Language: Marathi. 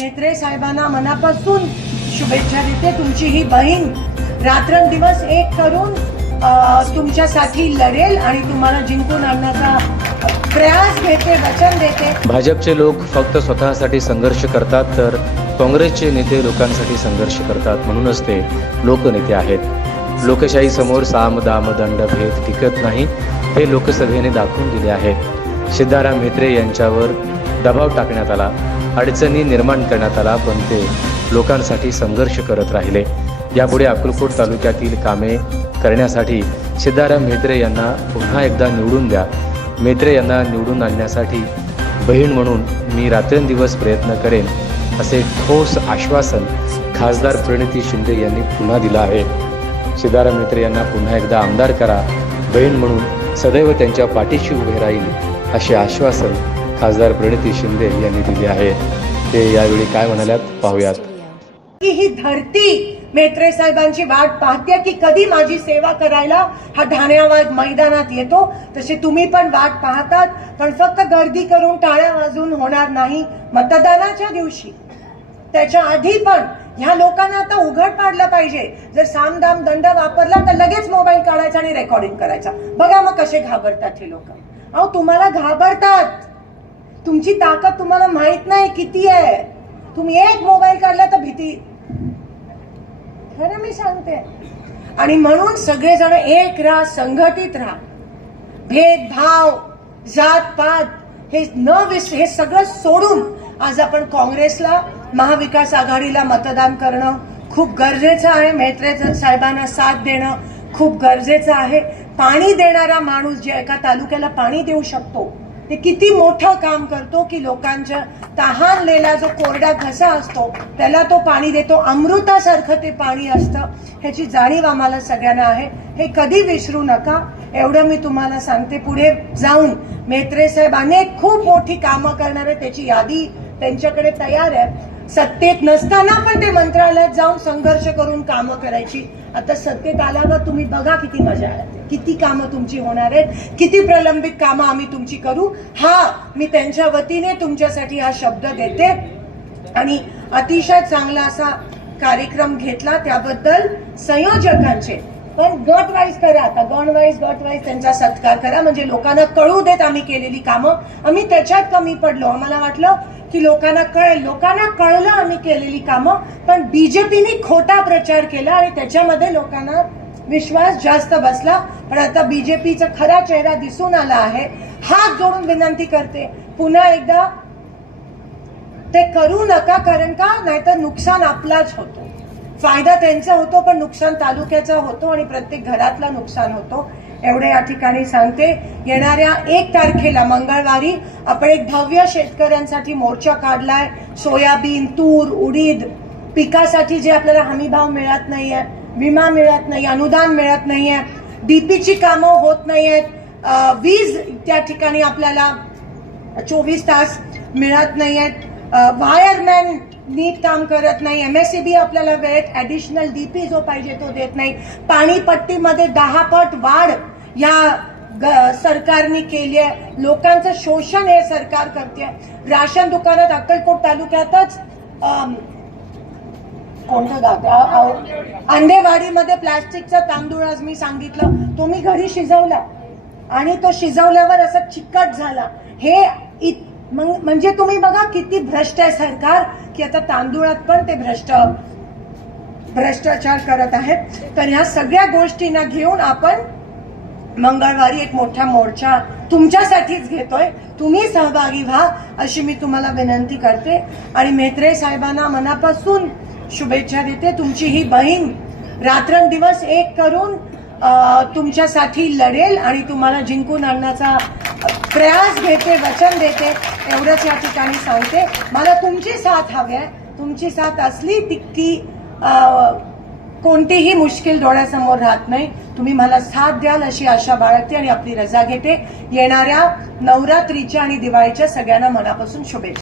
नेत्रे साहेबांना मनापासून शुभेच्छा देते. तुमची ही बहीण रात्रंदिवस एक करून तुमच्यासाठी लढेल आणि तुम्हाला जिंकून आणण्याचा प्रयास घेते वचन देते. भाजपचे लोक फक्त स्वतःसाठी संघर्ष करतात तर काँग्रेसचे नेते लोकांसाठी संघर्ष करतात. म्हणूनच ते लोकनेते आहेत. लोकशाही समोर साम दाम दंड भेद टिकत नाही हे लोकसभेने दाखवून दिले आहे. सिद्धाराम म्हेत्रे यांच्यावर दबाव टाकण्यात आला. अडचणी निर्माण करण्यात आला पण ते लोकांसाठी संघर्ष करत राहिले. यापुढे अक्कलकोट तालुक्यातील कामे करण्यासाठी सिद्धाराम म्हेत्रे यांना पुन्हा एकदा निवडून द्या. म्हेत्रे यांना निवडून आणण्यासाठी बहीण म्हणून मी रात्रंदिवस प्रयत्न करेन असे ठोस आश्वासन खासदार प्रणिती शिंदे यांनी पुन्हा दिलं आहे. सिद्धाराम म्हेत्रे यांना पुन्हा एकदा आमदार करा बहीण म्हणून सदैव त्यांच्या पाठीशी उभे राहील असे आश्वासन खासदार प्रणिती शिंदे यांनी दिली आहे. ते यावेळी काय म्हणाल्यात? पाहूयात. की ही धरती मेत्रे साहेबांची वाट पाहते की कधी माझी सेवा करायला हा ठाण्यावाद मैदानात येतो? तसे तुम्ही पण वाट पाहतात पण फक्त गर्दी करून टाळ्या वाजून होणार नाही मतदानाच्या दिवशी. त्याच्या आधी पण ह्या लोकांना आता उघड पाडलं पाहिजे. जर सामदाम दंड वापरला तर लगेच मोबाईल काढायचा आणि रेकॉर्डिंग करायचा. बघा मग कसे घाबरतात हे लोक. अहो तुम्हाला घाबरतात. तुमची ताकद तुम्हाला माहीत नाही किती आहे. तुम्ही एक मोबाईल काढला तर भीती. खरं मी सांगते. आणि म्हणून सगळेजण एक राहा संघटित राहा. भेदभाव जात पात हे न विस हे सगळं सोडून आज आपण काँग्रेसला महाविकास आघाडीला मतदान करणं खूप गरजेचं आहे. मेत्रे साहेबांना साथ देणं खूप गरजेचं आहे. पाणी देणारा माणूस जे एका तालुक्याला पाणी देऊ शकतो ते किती मोठं काम करतो की लोकांच्या तहानलेला जो कोरडा घसा असतो त्याला तो पाणी देतो. अमृतासारखं ते पाणी असतं. ह्याची जाणीव आम्हाला सगळ्यांना आहे. हे कधी विसरू नका. एवढं मी तुम्हाला सांगते. पुढे जाऊन मेत्रे साहेब अनेक खूप मोठी कामं करणारे त्याची यादी त्यांच्याकडे तयार आहे. सत्तेत नसताना पण ते मंत्रालयात जाऊन संघर्ष करून कामं करायची. आता सत्तेत आल्यावर तुम्ही बघा किती मजा येते किती कामं तुमची होणार आहेत. किती प्रलंबित कामं आम्ही तुमची करू. हा मी त्यांच्या वतीने तुमच्यासाठी हा शब्द देते. आणि अतिशय चांगला असा कार्यक्रम घेतला त्याबद्दल संयोजकांचे. पण गट वाईज करा आता. गण वाईज गट वाईज त्यांचा सत्कार करा. म्हणजे लोकांना कळू देत आम्ही केलेली कामं. आम्ही त्याच्यात कमी पडलो. आम्हाला वाटलं की लोकांना कळेल लोकांना कळलं आम्ही केलेली कामं पण बीजेपीने खोटा प्रचार केला आणि त्याच्यामध्ये लोकांना विश्वास जास्त बसला. पण आता बीजेपीचा खरा चेहरा दिसून आला आहे. हात जोडून विनंती करते पुन्हा एकदा ते करू नका कारण का? नाहीतर नुकसान आपलाच होतो. फायदा त्यांचा होतो पण नुकसान तालुक्याचा होतो आणि प्रत्येक घरातला नुकसान होतो. एवढे या ठिकाणी सांगते. येणाऱ्या एक तारखेला मंगळवारी आपण एक भव्य शेतकऱ्यांसाठी मोर्चा काढलाय. सोयाबीन तूर उडीद पिकासाठी जे आपल्याला हमीभाव मिळत नाही आहे विमा मिळत नाही अनुदान मिळत नाही आहे डीपीची कामं होत नाही आहेत वीज त्या ठिकाणी आपल्याला चोवीस तास मिळत नाही आहेत वायरमॅन नीट काम करत नाही. एम एस सी बी आपल्याला वेळेत ऍडिशनल डीपी जो पाहिजे तो देत नाही. पाणीपट्टीमध्ये दहा पट वाढ या ग- सरकारने केली आहे. लोकांचं शोषण हे सरकार करते राशन दुकानात अक्कलकोट तालुक्यातच कोणतं गाव अंधेवाडीमध्ये प्लास्टिकचा तांदूळ आज मी सांगितलं. तो मी घरी शिजवला. आणि तो शिजवल्यावर असं चिकट झाला. हे इत- मग- म्हणजे तुम्ही बघा किती भ्रष्ट आहे सरकार की आता तांदूळात पण ते भ्रष्ट भ्रष्टाचार करत आहेत. तर ह्या सगळ्या गोष्टींना घेऊन आपण मंगळवारी एक मोठा मोर्चा तुमच्यासाठीच घेतोय. तुम्ही सहभागी व्हा अशी मी तुम्हाला विनंती करते. आणि मेत्रे साहेबांना मनापासून शुभेच्छा देते. तुमची ही बहीण रात्रंदिवस एक करून तुमच्यासाठी लढेल आणि तुम्हाला जिंकून आणण्याचा प्रयास घेते वचन देते एवढंच या ठिकाणी सांगते. मला तुमची साथ हवी आहे. तुमची साथ असली ती ती कोणतीही मुश्किल डोळ्यासमोर राहत नाही. तुम्ही मला साथ द्याल अशी आशा बाळगते आणि आपली रजा घेते. येणाऱ्या नवरात्रीच्या आणि दिवाळीच्या सगळ्यांना मनापासून शुभेच्छा.